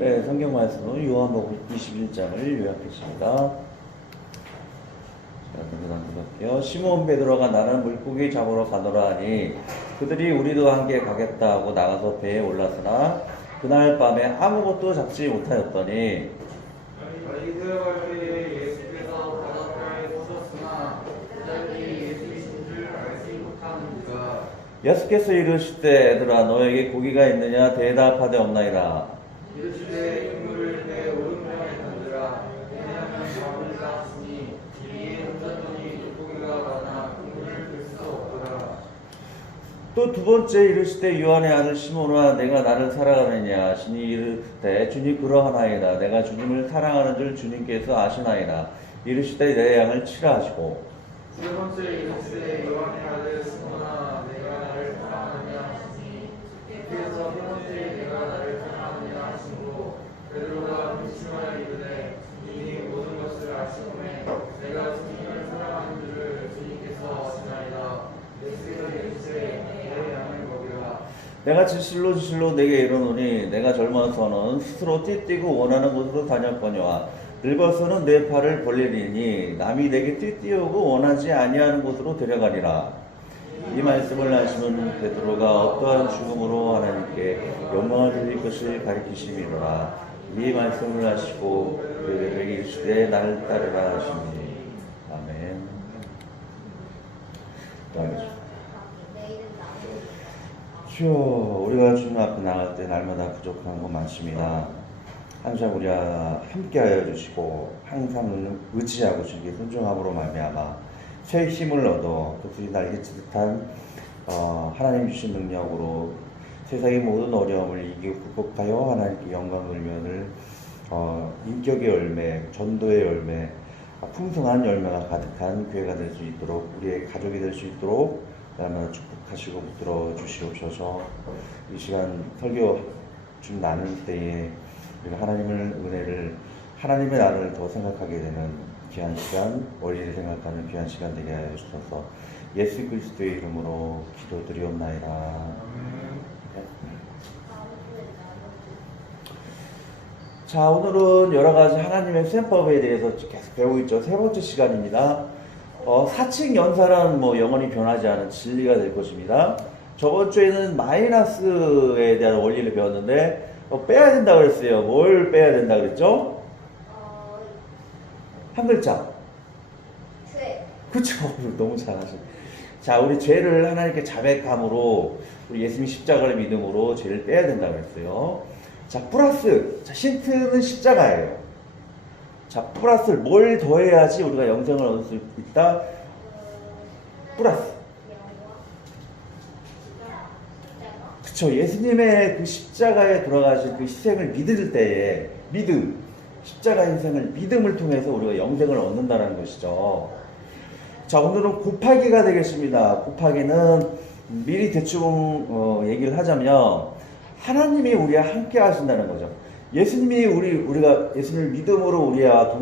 오늘의 성경 말씀은 요한복음 21장을 요약했습니다. 자, 등등할게요. 시몬 베드로가 나는 물고기 잡으러 가노라 하니 그들이 우리도 함께 가겠다 하고 나가서 배에 올랐으나 그날 밤에 아무것도 잡지 못하였더니 저희 들어갈 때에 예수께서 바닷가에 서셨으나 그들이 예수이신 줄 알지 못하는지라. 예수께서 이르시되 얘들아 너에게 고기가 있느냐 대답하되 없나이다. 이르시되 인물을 내 오른편에 던지라. 왜냐하면 밥을 쌓았으니 이에 던졌더니 물고기가 많아 그물을 들 수 없더라. 또 두 번째 이르시되 요한의 아들 시몬아 내가 나를 사랑하느냐 하시니 이르되 주님 그러하나이다. 내가 주님을 사랑하는 줄 주님께서 아시나이다. 이르시되 내 양을 치라 하시고 세 번째 이르시되 요한의 아들 시몬아 내가 나를 사랑하느냐 하시니 주께서 세 번째 내가 나를 사랑하느냐 하시고 베드로가 근심하여 이르되 주님이 모든 것을 아시오매 내가 주님을 사랑하는 줄을 주님께서 아시나이다. 예수께서 이르시되 내 양을 먹이라. 내가 진실로 내게 이르노니 내가 젊어서는 스스로 띠뛰고 원하는 곳으로 다녔거니와 늙어서는 내 팔을 벌리리니 남이 내게 띠띠우고 원하지 아니하는 곳으로 데려가리라. 이 말씀을 하시면 베드로가 어떠한 죽음으로 하나님께 영광을 돌릴 것을 가리키심이로라. 이 말씀을 하시고 베드로에게 이르시되 나를 따르라 하시니 아멘. 주여 우리가 주님 앞에 나갈 때 날마다 부족한 것 많습니다. 항상 우리와 함께하여 주시고 항상 의지하고 주님께 순종함으로 말미암아 새 힘을 얻어 독수리 날개치듯한 하나님 주신 능력으로 세상의 모든 어려움을 이기고 극복하여 하나님께 영광 돌면을 인격의 열매, 전도의 열매, 풍성한 열매가 가득한 교회가 될 수 있도록 우리의 가족이 될 수 있도록 날마다 축복하시고 붙들어 주시옵소서. 이 시간 설교 좀 나눌 때에 우리가 하나님의 은혜를 하나님의 나라를 더 생각하게 되는 귀한 시간, 원리를 생각하는 귀한 시간 되게 하여 주셔서 예수 그리스도의 이름으로 기도드리옵나이다. 자, 오늘은 여러 가지 하나님의 셈법에 대해서 계속 배우고 있죠. 세 번째 시간입니다. 사칙 연산은 영원히 변하지 않은 진리가 될 것입니다. 저번 주에는 마이너스에 대한 원리를 배웠는데 빼야 된다 그랬어요. 뭘 빼야 된다 그랬죠? 한 글자. 죄. 그쵸? 너무 잘하시네. 자, 우리 죄를 하나님께 자백함으로 우리 예수님 십자가를 믿음으로 죄를 빼야 된다 그랬어요. 자, 플러스. 자, 힌트는 십자가예요. 자, 플러스를 뭘 더해야지 우리가 영생을 얻을 수 있다? 플러스. 그쵸. 예수님의 그 십자가에 돌아가신 그 희생을 믿을 때에 믿음, 십자가의 희생을 믿음을 통해서 우리가 영생을 얻는다는 것이죠. 자, 오늘은 곱하기가 되겠습니다. 곱하기는 미리 대충 얘기를 하자면 하나님이 우리와 함께 하신다는 거죠. 예수님이 우리가 예수님을 믿음으로 우리와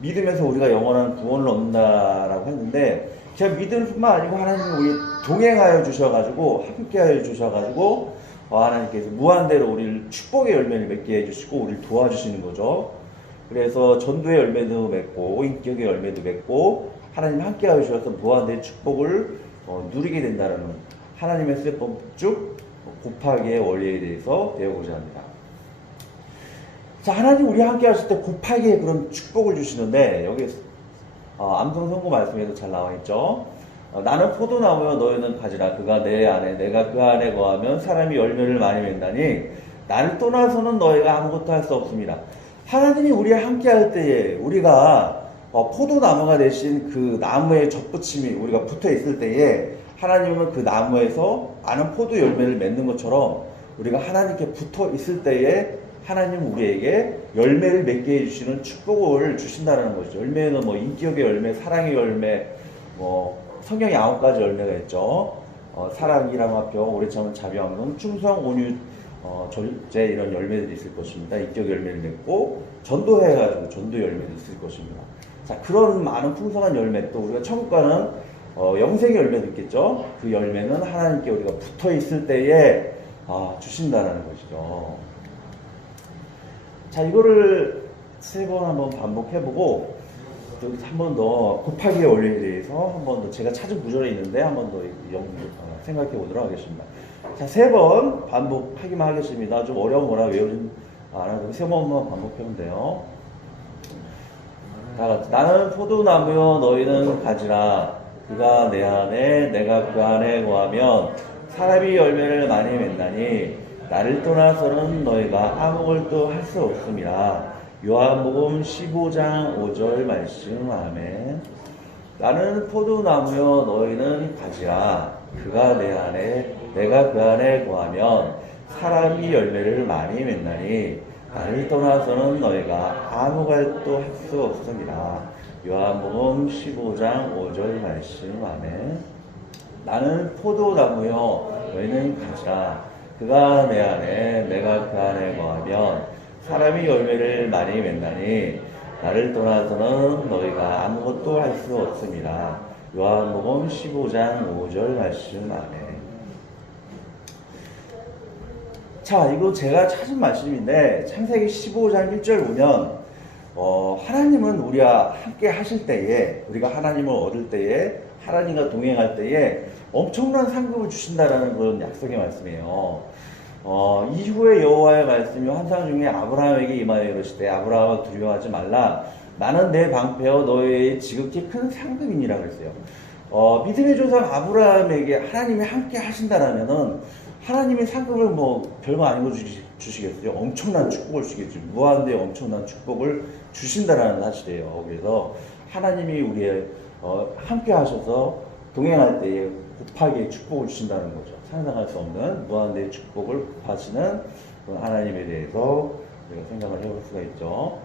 믿으면서 우리가 영원한 구원을 얻는다라고 했는데, 제가 믿음뿐만 아니고 하나님이 우리 동행하여 주셔가지고 함께하여 주셔가지고 하나님께서 무한대로 우리를 축복의 열매를 맺게 해주시고 우리를 도와주시는 거죠. 그래서 전도의 열매도 맺고 인격의 열매도 맺고 하나님 함께하여 주셔서 무한대의 축복을 누리게 된다는 하나님의 셈법쭉 곱하기의 원리에 대해서 배우고자 합니다. 자, 하나님 우리 함께 하실 때 곱하기에 그런 축복을 주시는데, 여기 암송 선고 말씀에도 잘 나와 있죠. 나는 포도나무여 너희는 가지라. 그가 내 안에 내가 그 안에 거하면 사람이 열매를 많이 맺다니 나를 떠나서는 너희가 아무것도 할 수 없습니다. 하나님이 우리와 함께 할 때에 우리가 포도나무가 되신 그 나무의 젖붙임이 우리가 붙어 있을 때에 하나님은 그 나무에서 많은 포도 열매를 맺는 것처럼 우리가 하나님께 붙어 있을 때에 하나님은 우리에게 열매를 맺게 해주시는 축복을 주신다는 것이죠. 열매는 인격의 열매, 사랑의 열매, 성경에 9가지 열매가 있죠. 사랑이랑 화평, 오래 참은 자비왕론, 충성, 온유, 절제 이런 열매들이 있을 것입니다. 인격 열매를 맺고 전도해가지고 전도 열매도 있을 것입니다. 자, 그런 많은 풍성한 열매, 또 우리가 천국 가는 영생의 열매도 있겠죠. 그 열매는 하나님께 우리가 붙어 있을 때에 주신다는 것이죠. 자, 이거를 3번 한번 반복해보고 또 한 번 더 곱하기의 원리에 대해서 한 번 더 제가 찾은 구절이 있는데 한 번 더 생각해 보도록 하겠습니다. 자, 3번 반복하기만 하겠습니다. 좀 어려운 거라 외우진 않아도 3번만 반복하면 돼요. 다 같이. 나는 포도나무여 너희는 가지라. 그가 내 안에 내가 그 안에 거하면 사람이 열매를 많이 맺나니 나를 떠나서는 너희가 아무것도 할 수 없음이라. 요한복음 15장 5절 말씀. 아멘. 나는 포도나무여 너희는 가지라. 그가 내 안에 내가 그 안에 거하면 사람이 열매를 많이 맺나니 나를 떠나서는 너희가 아무것도 할 수 없습니다. 요한복음 15장 5절 말씀. 아멘. 나는 포도나무여 너희는 가지라. 그가 내 안에 내가 그 안에 거하면 사람이 열매를 많이 맺나니 나를 떠나서는 너희가 아무것도 할 수 없습니다. 요한복음 15장 5절 말씀. 아멘. 자, 이거 제가 찾은 말씀인데 창세기 15장 1절 보면 하나님은 우리와 함께 하실 때에, 우리가 하나님을 얻을 때에, 하나님과 동행할 때에 엄청난 상급을 주신다라는 그런 약속의 말씀이에요. 이후에 여호와의 말씀이 환상 중에 아브라함에게 임하여 이르시되 아브라함아 두려워하지 말라. 나는 내 방패여 너의 지극히 큰 상급이니라 그랬어요. 믿음의 조상 아브라함에게 하나님이 함께 하신다라면은 하나님의 상급을 뭐 별거 아닌 거 주시겠어요? 엄청난 축복을 주시겠죠. 무한대 엄청난 축복을 주신다라는 사실이에요. 그래서 하나님이 우리의 함께 하셔서 동행할 때에 곱하게 축복을 주신다는 거죠. 상상할 수 없는 무한대의 축복을 곱하시는 하나님에 대해서 우리가 생각을 해볼 수가 있죠.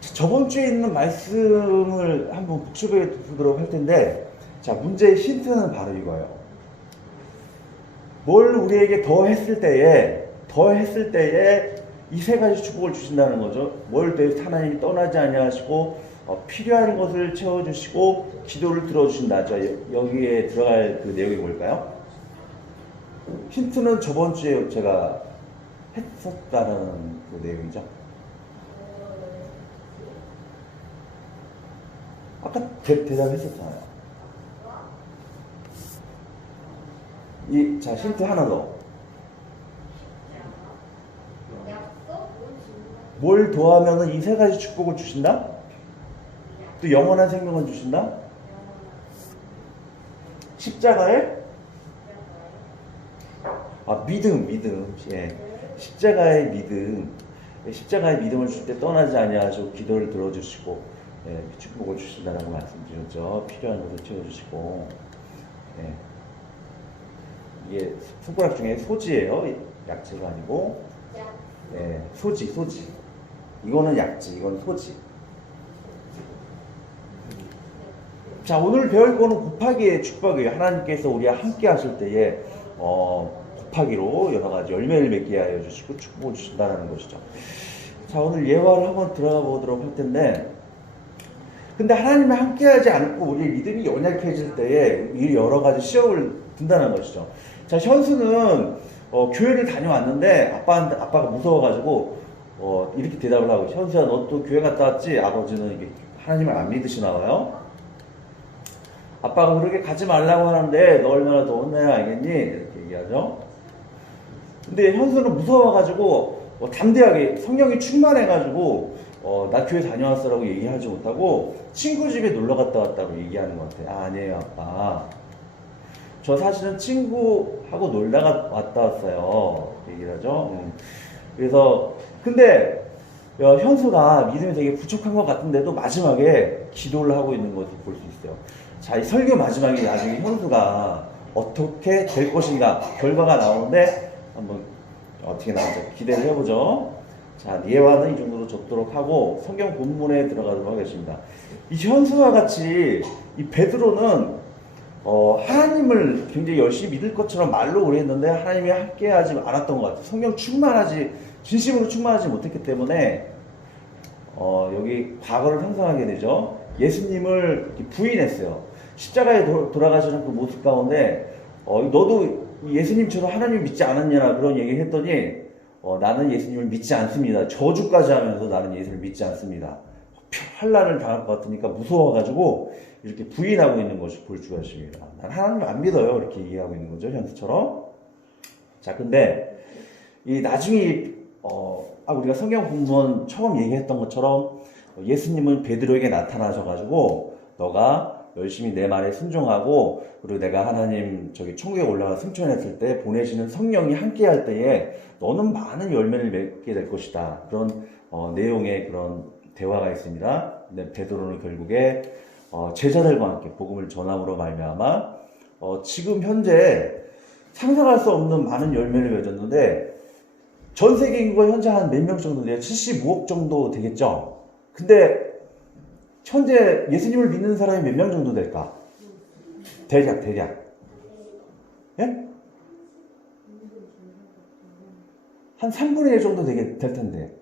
저번 주에 있는 말씀을 한번 복습해 보도록 할 텐데, 자, 문제의 힌트는 바로 이거예요. 뭘 우리에게 더 했을 때에 이 3가지 축복을 주신다는 거죠. 뭘 하나님이 떠나지 아니하시고 필요한 것을 채워주시고 기도를 들어주신다. 자, 여기에 들어갈 그 내용이 뭘까요? 힌트는 저번 주에 제가 했었다는 그 내용이죠. 아까 대답했었잖아요. 자, 힌트 하나 더. 뭘 더하면은 이 3가지 축복을 주신다? 또 영원한 생명을 주신다? 십자가에? 믿음. 예. 십자가의 믿음. 십자가의 믿음을 줄 때 떠나지 아니하시고 기도를 들어주시고, 예, 축복을 주신다라고 말씀드렸죠. 필요한 것을 채워주시고. 예. 이게 손가락 중에 소지예요. 약지가 아니고. 예, 소지. 이거는 약지, 이건 소지. 자, 오늘 배울 거는 곱하기의 축복이에요. 하나님께서 우리와 함께 하실 때에 곱하기로 여러 가지 열매를 맺게 하여 주시고 축복을 주신다는 것이죠. 자, 오늘 예화를 한번 들어가 보도록 할 텐데, 근데 하나님이 함께 하지 않고 우리의 믿음이 연약해질 때에 이 여러 가지 시험을 든다는 것이죠. 자, 현수는 교회를 다녀왔는데 아빠가 무서워가지고 이렇게 대답을 하고, 현수야 너 또 교회 갔다 왔지? 아버지는 이게 하나님을 안 믿으시나 봐요. 아빠가 그렇게 가지 말라고 하는데 너 얼마나 더 혼내야 알겠니? 이렇게 얘기하죠. 근데 현수는 무서워가지고 담대하게 성령이 충만해가지고 나 교회 다녀왔어라고 얘기하지 못하고 친구 집에 놀러 갔다 왔다고 얘기하는 것 같아요. 아니에요 아빠, 저 사실은 친구하고 놀다가 왔다 왔어요. 얘기를 하죠. 그래서 근데 현수가 믿음이 되게 부족한 것 같은데도 마지막에 기도를 하고 있는 것을 볼 수 있어요. 자, 이 설교 마지막에 나중에 현수가 어떻게 될 것인가 결과가 나오는데 한번 어떻게 나올지 기대를 해보죠. 자, 예화는 이 정도로 적도록 하고 성경 본문에 들어가도록 하겠습니다. 이 현수와 같이 이 베드로는 하나님을 굉장히 열심히 믿을 것처럼 말로 오래 했는데 하나님이 함께하지 않았던 것 같아요. 성령 진심으로 충만하지 못했기 때문에 여기 과거를 상상하게 되죠. 예수님을 부인했어요. 십자가에 돌아가시는 그 모습 가운데 너도 예수님처럼 하나님 믿지 않았냐 그런 얘기를 했더니 나는 예수님을 믿지 않습니다. 저주까지 하면서 나는 예수를 믿지 않습니다. 환난을 당할 것 같으니까 무서워가지고 이렇게 부인하고 있는 것을 볼 수가 있습니다. 난 하나님 안 믿어요. 이렇게 얘기하고 있는 거죠. 현수처럼. 자, 근데 이 나중에 우리가 성경 공부원 처음 얘기했던 것처럼 예수님은 베드로에게 나타나셔가지고 너가 열심히 내 말에 순종하고 그리고 내가 하나님 저기 천국에 올라가 승천했을 때 보내시는 성령이 함께할 때에 너는 많은 열매를 맺게 될 것이다. 그런 내용의 그런 대화가 있습니다. 근데 베드로는 결국에 제자들과 함께 복음을 전함으로 말미암아 지금 현재 상상할 수 없는 많은 열매를 맺었는데 전 세계 인구가 현재 한 몇 명 정도 돼요? 75억 정도 되겠죠? 근데 현재 예수님을 믿는 사람이 몇 명 정도 될까? 대략. 예? 한 3분의 1 정도 del 텐데.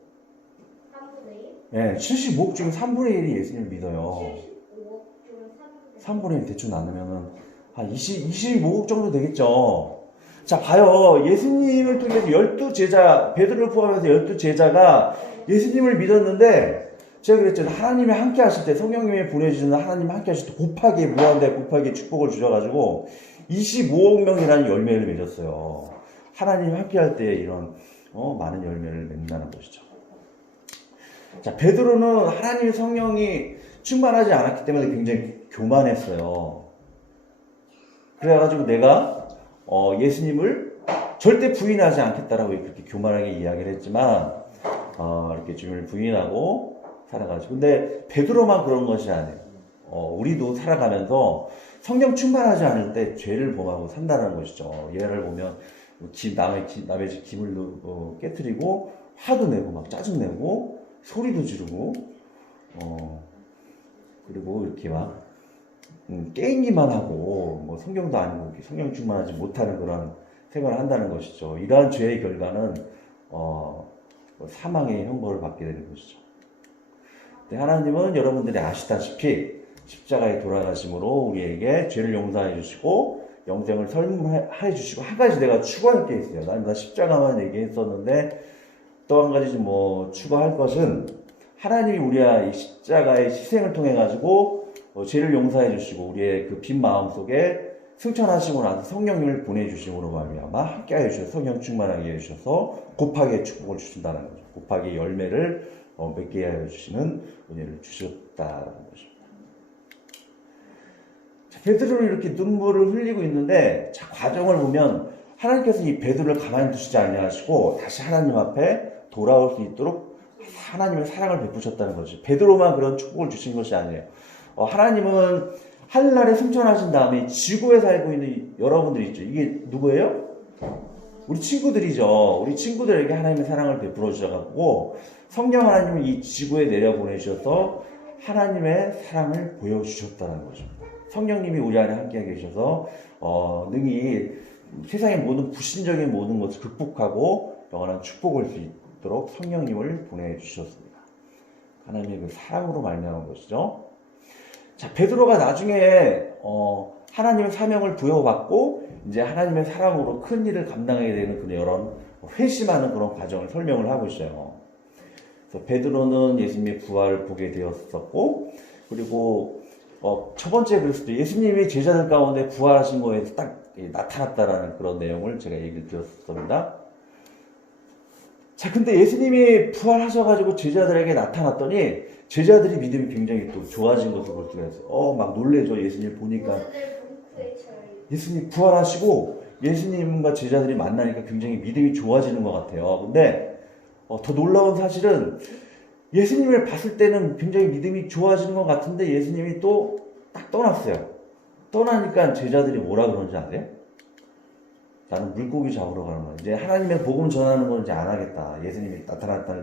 3분의 1? 예, 75억 중에 3분의 1이 예수님을 믿어요. 75억 중에 3분의 1 대충 나누면은 한 25억 정도 되겠죠. 자, 봐요. 예수님을 통해서 12제자, 베드로를 포함해서 12제자가 예수님을 믿었는데 제가 그랬잖아요. 하나님이 함께 하실 때, 성령님이 보내주시는 하나님이 함께 하실 때 곱하기 무한대 곱하기 축복을 주셔가지고 25억 명이라는 열매를 맺었어요. 하나님이 함께 할 때 이런 많은 열매를 맺는다는 것이죠. 자, 베드로는 하나님의 성령이 충만하지 않았기 때문에 굉장히 교만했어요. 그래가지고 내가 예수님을 절대 부인하지 않겠다라고 그렇게 교만하게 이야기를 했지만 이렇게 주님을 부인하고 살아가죠. 근데 베드로만 그런 것이 아니에요. 우리도 살아가면서 성령 충만하지 않을 때 죄를 범하고 산다는 것이죠. 예를 보면 남의 집 기물 깨트리고 화도 내고 막 짜증내고 소리도 지르고 그리고 이렇게 막 게임기만 하고 뭐 성경도 아니고 성령 충만하지 못하는 그런 생활을 한다는 것이죠. 이러한 죄의 결과는 사망의 형벌을 받게 되는 것이죠. 근데 하나님은 여러분들이 아시다시피 십자가에 돌아가심으로 우리에게 죄를 용서해 주시고 영생을 설문해 주시고 한 가지 내가 추가할 게 있어요. 난 십자가만 얘기했었는데 또 한 가지 뭐 추가할 것은 하나님이 우리의 이 십자가의 희생을 통해 가지고 죄를 용서해 주시고 우리의 그 빈 마음 속에 승천하시고 나서 성령님을 보내주심으로 말미암아 함께하여 주셔서 성령 충만하게 해주셔서 곱하게 축복을 주신다는 거죠. 곱하게 열매를 맺게 하여 주시는 은혜를 주셨다는 것입니다. 자, 베드로는 이렇게 눈물을 흘리고 있는데 자, 과정을 보면 하나님께서 이 베드로를 가만히 두시지 아니하시고 다시 하나님 앞에 돌아올 수 있도록 하나님의 사랑을 베푸셨다는 거죠. 베드로만 그런 축복을 주신 것이 아니에요. 하나님은 하늘나라에 승천하신 다음에 지구에 살고 있는 여러분들 있죠. 이게 누구예요? 우리 친구들이죠. 우리 친구들에게 하나님의 사랑을 베풀어 주셔가지고 성령 하나님을 이 지구에 내려보내셔서 하나님의 사랑을 보여주셨다는 거죠. 성령님이 우리 안에 함께하게 계셔서 능히 세상의 모든 불신적인 모든 것을 극복하고 영원한 축복을 수 있도록 성령님을 보내주셨습니다. 하나님의 그 사랑으로 말미암은 것이죠. 자, 베드로가 나중에 하나님의 사명을 부여받고 이제 하나님의 사랑으로 큰 일을 감당하게 되는 그런 이런 회심하는 그런 과정을 설명을 하고 있어요. 그래서 베드로는 예수님의 부활을 보게 되었었고 그리고 첫 번째 그리스도 예수님이 제자들 가운데 부활하신 거에서 딱 나타났다라는 그런 내용을 제가 얘기를 드렸습니다. 자, 근데 예수님이 부활하셔가지고 제자들에게 나타났더니 제자들이 믿음이 굉장히 또 좋아진 것을 볼 수가 있어요. 막 놀래죠. 예수님 보니까. 예수님 부활하시고 예수님과 제자들이 만나니까 굉장히 믿음이 좋아지는 것 같아요. 근데 더 놀라운 사실은 예수님을 봤을 때는 굉장히 믿음이 좋아지는 것 같은데 예수님이 또 딱 떠났어요. 떠나니까 제자들이 뭐라 그러는지 아세요? 나는 물고기 잡으러 가는 거야. 이제 하나님의 복음 전하는 건 이제 안 하겠다. 예수님이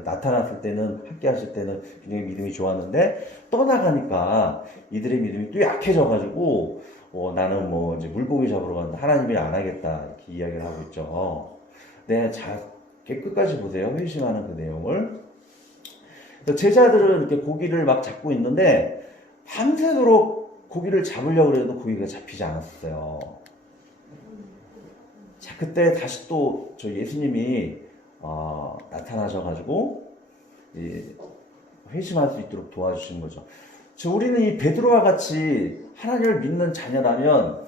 나타났을 때는, 함께 하실 때는 굉장히 믿음이 좋았는데, 떠나가니까 이들의 믿음이 또 약해져가지고, 나는 뭐 이제 물고기 잡으러 간다. 하나님이 안 하겠다. 이렇게 이야기를 하고 있죠. 네, 잘, 끝까지 보세요. 회심하는 그 내용을. 제자들은 이렇게 고기를 막 잡고 있는데, 밤새도록 고기를 잡으려고 해도 고기가 잡히지 않았어요. 자, 그때 다시 또 저 예수님이 나타나셔가지고 회심할 수 있도록 도와주시는 거죠. 즉 우리는 이 베드로와 같이 하나님을 믿는 자녀라면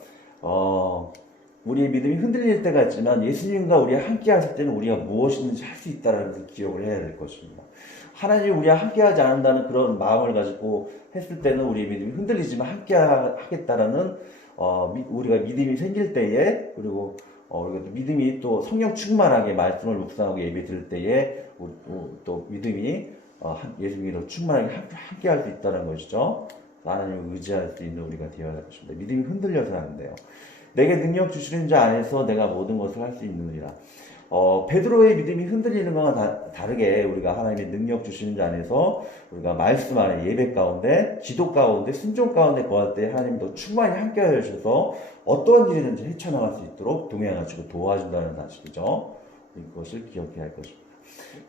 우리의 믿음이 흔들릴 때가 있지만 예수님과 우리가 함께 하실 때는 우리가 무엇이든지 할 수 있다는 것을 기억을 해야 될 것입니다. 하나님이 우리와 함께 하지 않는다는 그런 마음을 가지고 했을 때는 우리의 믿음이 흔들리지만 함께 하겠다라는 우리가 믿음이 생길 때에, 그리고 우리가 믿음이 또 성령 충만하게 말씀을 묵상하고 예배 드릴 때에 또 믿음이 예수님으로 충만하게 함께 할 수 있다는 것이죠. 하나님을 의지할 수 있는 우리가 되어야 할 것입니다. 믿음이 흔들려서는 안 돼요. 내게 능력 주시는 자 안에서 내가 모든 것을 할 수 있느니라. 베드로의 믿음이 흔들리는 것과 다르게 우리가 하나님의 능력 주시는 자 안에서 우리가 말씀 안에 예배 가운데, 기도 가운데, 순종 가운데 거할 때 하나님이 더 충만히 함께 하셔서 어떠한 일이든지 헤쳐나갈 수 있도록 동행하시고 도와준다는 사실이죠. 이것을 기억해야 할 것입니다.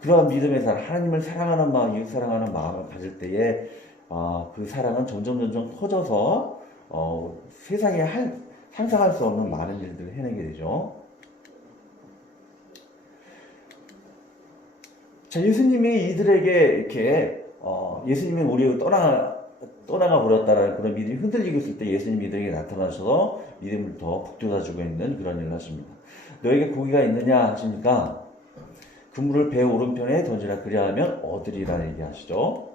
그러한 믿음의 사랑, 하나님을 사랑하는 마음, 이웃 사랑하는 마음을 가질 때에 그 사랑은 점점 커져서 세상에 상상할 수 없는 많은 일들을 해내게 되죠. 자, 예수님이 이들에게 이렇게 예수님이 우리를 떠나가 버렸다라는 그런 믿음이 흔들리고 있을 때 예수님이 이들에게 나타나셔서 믿음을 더 북돋아주고 있는 그런 일을 하십니다. 너에게 고기가 있느냐 하시니까 그물을 배 오른편에 던지라 그리하면 얻으리라 얘기하시죠.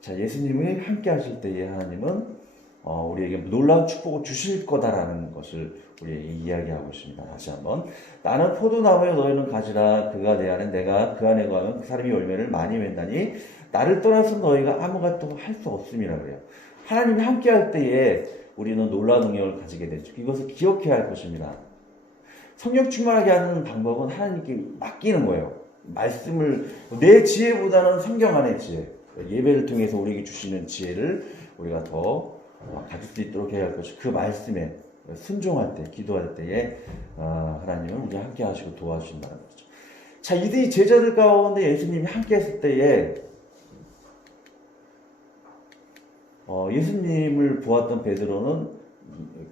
자, 예수님이 함께 하실 때에 하나님은 우리에게 놀라운 축복을 주실 거다라는 것을 우리에게 이야기하고 있습니다. 다시 한번. 나는 포도나무에 너희는 가지라. 그가 내 안에 내가 그 안에 거하면 그 사람이 열매를 많이 맺나니 나를 떠나서 너희가 아무것도 할 수 없음이라 그래요. 하나님이 함께 할 때에 우리는 놀라운 능력을 가지게 되죠. 이것을 기억해야 할 것입니다. 성령 충만하게 하는 방법은 하나님께 맡기는 거예요. 말씀을 내 지혜보다는 성경 안의 지혜, 예배를 통해서 우리에게 주시는 지혜를 우리가 더 가질 수 있도록 해야 할 것이 그 말씀에 순종할 때, 기도할 때에 하나님은 우리 함께 하시고 도와주신다는 거죠. 자, 이들이 제자들 가운데 예수님이 함께 했을 때에 예수님을 보았던 베드로는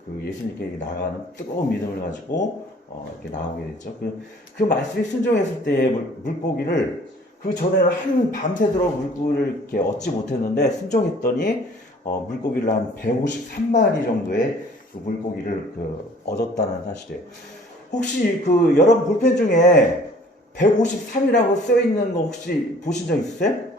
그 예수님께 나가는 뜨거운 믿음을 가지고 이렇게 나오게 됐죠. 그 말씀에 순종했을 때의 물고기를 그 전에는 한 밤새도록 물고기를 이렇게 얻지 못했는데 순종했더니 물고기를 한 153마리 정도의 그 물고기를 얻었다는 사실이에요. 혹시 여러분 볼펜 중에 153이라고 써 있는 거 혹시 보신 적 있으세요?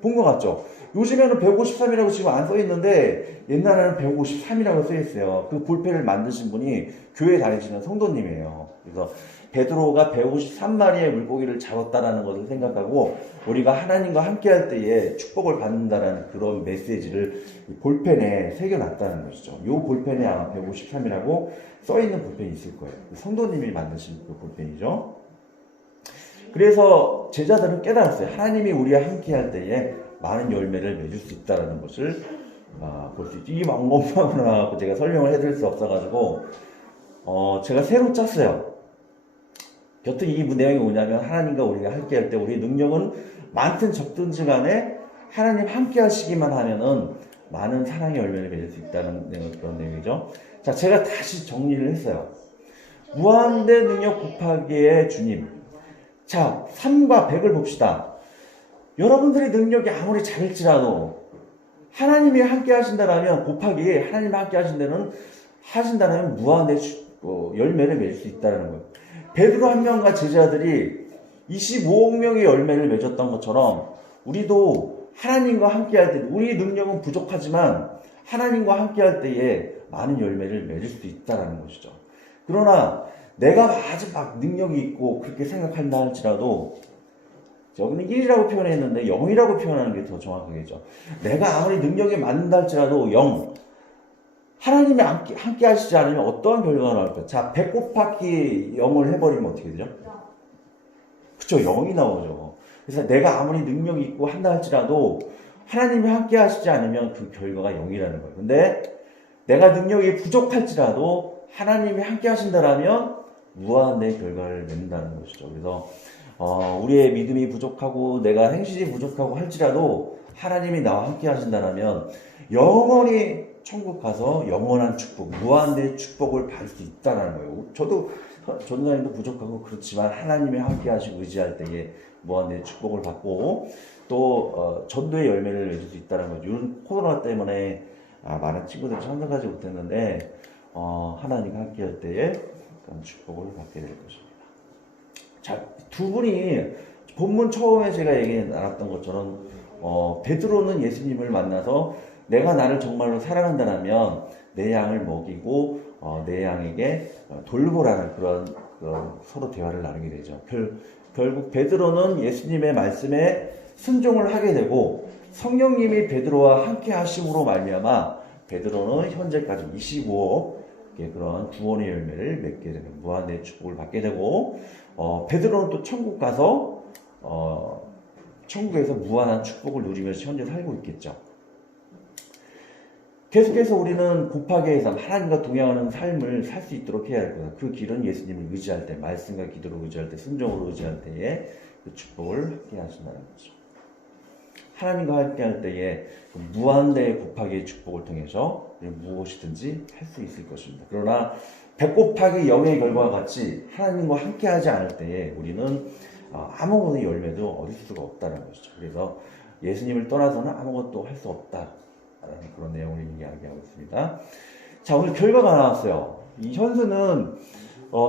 본 것 같죠? 요즘에는 153이라고 지금 안 써 있는데 옛날에는 153이라고 써 있어요. 그 볼펜을 만드신 분이 교회 다니시는 성도님이에요. 그래서 베드로가 153마리의 물고기를 잡았다라는 것을 생각하고 우리가 하나님과 함께 할 때에 축복을 받는다라는 그런 메시지를 볼펜에 새겨놨다는 것이죠. 이 볼펜에 아마 153이라고 써있는 볼펜이 있을 거예요. 성도님이 만드신 그 볼펜이죠. 그래서 제자들은 깨달았어요. 하나님이 우리와 함께 할 때에 많은 열매를 맺을 수 있다는 것을 볼 수 있죠. 이게 너무나 제가 설명을 해드릴 수 없어가지고 제가 새로 짰어요. 여튼 이 내용이 뭐냐면 하나님과 우리가 함께 할 때 우리의 능력은 많든 적든지 간에 하나님 함께 하시기만 하면은 많은 사랑의 열매를 맺을 수 있다는 그런 내용이죠. 자, 제가 다시 정리를 했어요. 무한대 능력 곱하기의 주님. 자, 3과 100을 봅시다. 여러분들의 능력이 아무리 작을지라도 하나님이 함께 하신다라면 곱하기 하나님이 함께 하신다면 무한대 열매를 맺을 수 있다는 거예요. 베드로 한 명과 제자들이 25억 명의 열매를 맺었던 것처럼 우리도 하나님과 함께 할 때 우리 능력은 부족하지만 하나님과 함께 할 때에 많은 열매를 맺을 수 있다는 것이죠. 그러나 내가 아주 막 능력이 있고 그렇게 생각한다 할지라도 여기는 1이라고 표현했는데 0이라고 표현하는 게 더 정확하겠죠. 내가 아무리 능력이 많다 할지라도 0. 하나님이 함께 하시지 않으면 어떠한 결과가 나올까요? 자, 100 곱하기 0을 해버리면 어떻게 되죠? 그쵸, 0이 나오죠. 그래서 내가 아무리 능력이 있고 한다 할지라도 하나님이 함께 하시지 않으면 그 결과가 0이라는 거예요. 근데 내가 능력이 부족할지라도 하나님이 함께 하신다라면 무한의 결과를 맺는다는 것이죠. 그래서 우리의 믿음이 부족하고 내가 행실이 부족하고 할지라도 하나님이 나와 함께 하신다라면 영원히 천국 가서 영원한 축복, 무한대의 축복을 받을 수 있다는 거예요. 저도 전도사님도 부족하고 그렇지만 하나님의 함께 하시고 의지할 때에 무한대의 축복을 받고 또 전도의 열매를 맺을 수 있다는 거죠. 이런 코로나 때문에 많은 친구들이 참석하지 못했는데 하나님과 함께 할 때에 그런 축복을 받게 될 것입니다. 자, 두 분이 본문 처음에 제가 얘기 나눴던 것처럼 베드로는 예수님을 만나서 내가 나를 정말로 사랑한다면 내 양을 먹이고 내 양에게 돌보라는 그런 서로 대화를 나누게 되죠. 결국 베드로는 예수님의 말씀에 순종을 하게 되고 성령님이 베드로와 함께 하심으로 말미암아 베드로는 현재까지 25억의 그런 구원의 열매를 맺게 되는 무한의 축복을 받게 되고 베드로는 또 천국 가서 천국에서 무한한 축복을 누리면서 현재 살고 있겠죠. 계속해서 우리는 곱하기의 삶, 하나님과 동행하는 삶을 살 수 있도록 해야 할 거다. 그 길은 예수님을 의지할 때, 말씀과 기도로 의지할 때, 순종으로 의지할 때에 그 축복을 함께 하신다는 거죠. 하나님과 함께 할 때에 그 무한대의 곱하기의 축복을 통해서 무엇이든지 할 수 있을 것입니다. 그러나 100 곱하기 0의 결과와 같이 하나님과 함께 하지 않을 때에 우리는 아무것도 열매도 얻을 수가 없다는 것이죠. 그래서 예수님을 떠나서는 아무것도 할 수 없다. 그런 내용을 이야기하고 있습니다. 자, 오늘 결과가 나왔어요. 이 현수는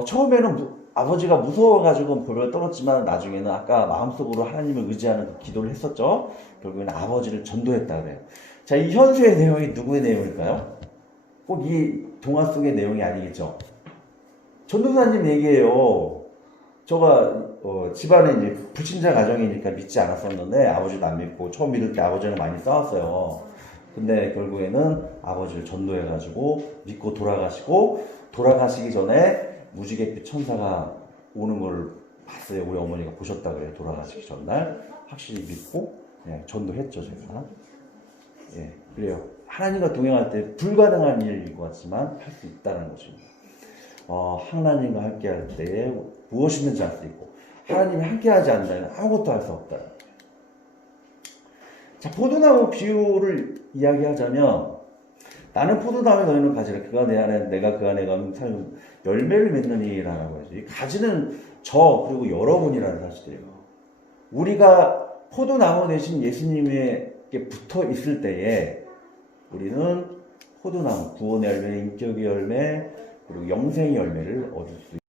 처음에는 아버지가 무서워가지고 벌벌 떨었지만 나중에는 아까 마음속으로 하나님을 의지하는 그 기도를 했었죠. 결국에는 아버지를 전도했다 그래요. 자, 이 현수의 내용이 누구의 내용일까요? 꼭 이 동화 속의 내용이 아니겠죠. 전도사님 얘기예요. 저가 집안에 이제 불신자 가정이니까 믿지 않았었는데 아버지도 안 믿고 처음 믿을 때 아버지랑 많이 싸웠어요. 근데 결국에는 아버지를 전도해가지고 믿고 돌아가시고 돌아가시기 전에 무지갯빛 천사가 오는 걸 봤어요. 우리 어머니가 보셨다 그래요. 돌아가시기 전날 확실히 믿고 전도했죠 제가. 그래요. 하나님과 동행할 때 불가능한 일일 것 같지만 할 수 있다는 것입니다. 하나님과 함께 할 때에 무엇이든지 할 수 있고 하나님이 함께 하지 않는다면 아무것도 할 수 없다. 자, 포도나무 비유를 이야기하자면 나는 포도나무에 너희는 가지라 그가 내 안에 내가 그 안에 가면 삶은 열매를 맺느니라고 하죠. 이 가지는 저 그리고 여러분이라는 사실이에요. 우리가 포도나무 대신 예수님에게 붙어 있을 때에 우리는 포도나무 구원의 열매, 인격의 열매 그리고 영생의 열매를 얻을 수 있습니다.